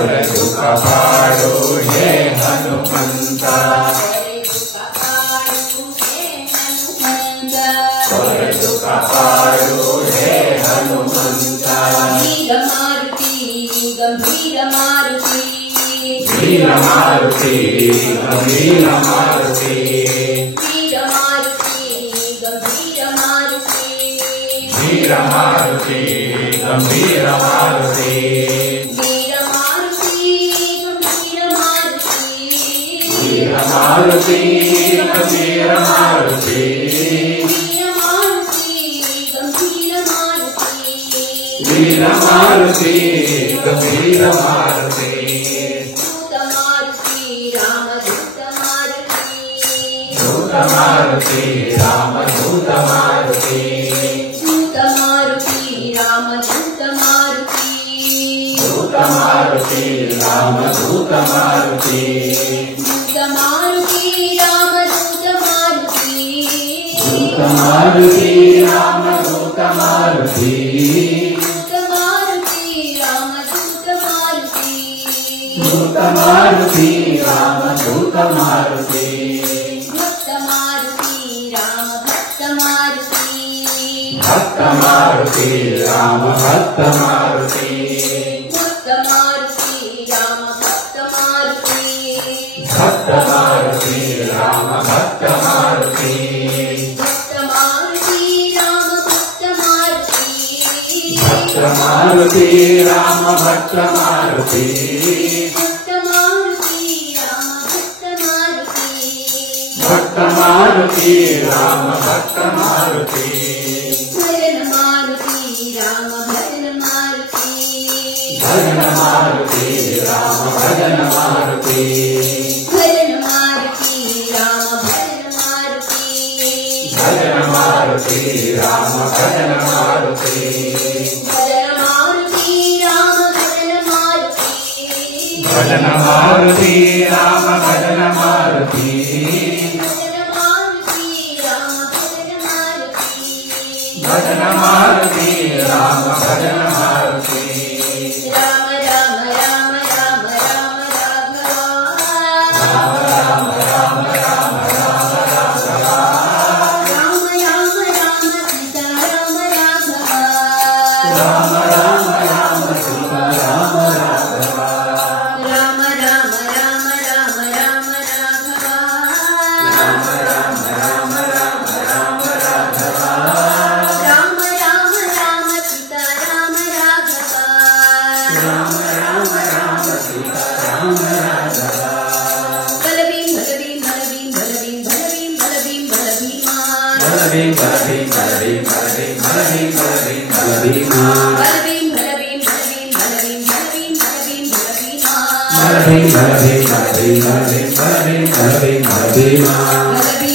ತೊರೆದು ಕಾಪಾಡು ಹೇ ಹನುಮಂತ ತೊರೆದು ಕಾಪಾಡು ಹೇ ಹನುಮಂತ ವೀರ ಮಾರುತಿ ಗಂಭೀರ ಮಾರುತಿ ವೀರ ಮಾರುತಿ ಗಂಭೀರ ಮಾರುತಿ ವೀರ ಮಾರುತಿ ಗಂಭೀರ ಮಾರುತಿ ವೀರ ಮಾರುತಿ ಗಂಭೀರ ಮಾರುತಿ ವೀರ ಮಾರುತಿ ಗಂಭೀರ ಮಾರುತಿ ವೀರ ಮಾರುತಿ ಗಂಭೀರ ಮಾರುತಿ ವೀರ ಮಾರುತಿ ಗಂಭೀರ ಮಾರುತಿ ದೂತ ಮಾರುತಿ ರಾಮ ದೂತ ಮಾರುತಿ ದೂತ ಮಾರುತಿ ರಾಮ ದೂತ ಮಾರುತಿ ದೂತ ಮಾರುತಿ ರಾಮ ದೂತ ಮಾರುತಿ ದೂತ ಮಾರುತಿ ರಾಮ ದೂತ ಮಾರುತಿ ದೂತ ಮಾರುತಿ ರಾಮ ದೂತ ಮಾರುತಿ ದೂತ ಮಾರುತಿ ರಾಮ ದೂತ ಮಾರುತಿ ದೂತ ಮಾರುತಿ ರಾಮ ದೂತ ಮಾರುತಿ ಭಕ್ತ ಮಾರುತಿ ರಾಮ ಭಕ್ತ ಮಾರುತಿ ಭಕ್ತ ಮಾರುತಿ ರಾಮ ಭಕ್ತ ಮಾರುತಿ ಭಕ್ತ ಮಾರುತಿ ರಾಮ ಭಕ್ತ ಮಾರುತಿ ಭಕ್ತ ಮಾರುತಿ ರಾಮ ಭಕ್ತ ಮಾರುತಿ ಭಕ್ತ ಮಾರುತಿ ರಾಮ ಭಕ್ತ ಮಾರುತಿ ಭಕ್ತ ಮಾರುತಿ ರಾಮ ಭಕ್ತ ಮಾರುತಿ ಭಕ್ತ ಮಾರುತಿ ರಾಮ ಭಕ್ತ ಮಾರುತಿ ಭಜನ ಮಾರುತಿ ರಾಮ ಭಜನ ಮಾರುತಿ ಭಜನ ಮಾರುತಿ ರಾಮ ಭಜನ ಮಾರುತಿ ಭಜನ ಮಾರುತಿ ರಾಮ ಭಜನ ಮಾರುತಿ ಭಜನ ಮಾರುತಿ ರಾಮ ಭಜನ ಮಾರುತಿ ಭಜನ ಮಾರುತಿ ರಾಮ ಭಜನ ಮಾರುತಿ ಭಜನ ಮಾರುತಿ ರಾಮ ಭಜನ ಮಾರುತಿ ಭಜನ ಮಾರುತಿ ರಾಮ ಭಜನ ಮಾರುತಿ ರಾಮ ರಾಮ ರಾಮ ರಾಮ ರಾಮ ರಾಮ ರಾಮ ರಾಮ ರಾಮ ರಾಮ ರಾಮ ರಾಮ ರಾಮ ರಾಮ ಸೀತಾ ರಾಮ ರಾಘವ ರಾಮ ರಾಮ ರಾಮ ಸೀತಾ ರಾಮ ರಾಘವ ರಾಮ ರಾಮ ರಾಮ ರಾಮ ರಾಮ ರಾಘವ ರಾಮ ರಾಮ ರಾಮ ರಾಮ ರಾಮ ರಾಘವ ರಾಮ ರಾಮ ರಾಮ ಸೀತಾ ರಾಮ ರಾಘವ ರಾಮ ರಾಮ ರಾಮ ಸೀತಾ ರಾಮ ರಾಘವ ಬಲಭೀಂ ಬಲಭೀಂ ಬಲಭೀಂ ಬಲಭೀಂ ಬಲಭೀಂ ಬಲಭೀಂ ಬಲಭೀಮ ಬಲಭೀಂ ಬಲಭೀಂ ಬಲಭೀಂ ಬಲಭೀಂ ಬಲಭೀಂ ಬಲಭೀಂ ಬಲಭೀಂ ಬಲಭೀಂ ಬಲಭೀಂ ಬಲಭೀಂ ಬಲಭೀಂ ಬಲಭೀಂ ಬಲಭೀಂ ಬಲಭೀಮ ಬಲಭೀಂ ಬಲಭೀಂ ಬಲಭೀಂ ಬಲಭೀಂ ಬಲಭೀಂ ಬಲಭೀಂ ಬಲಭೀಂ ಬಲಭೀಂ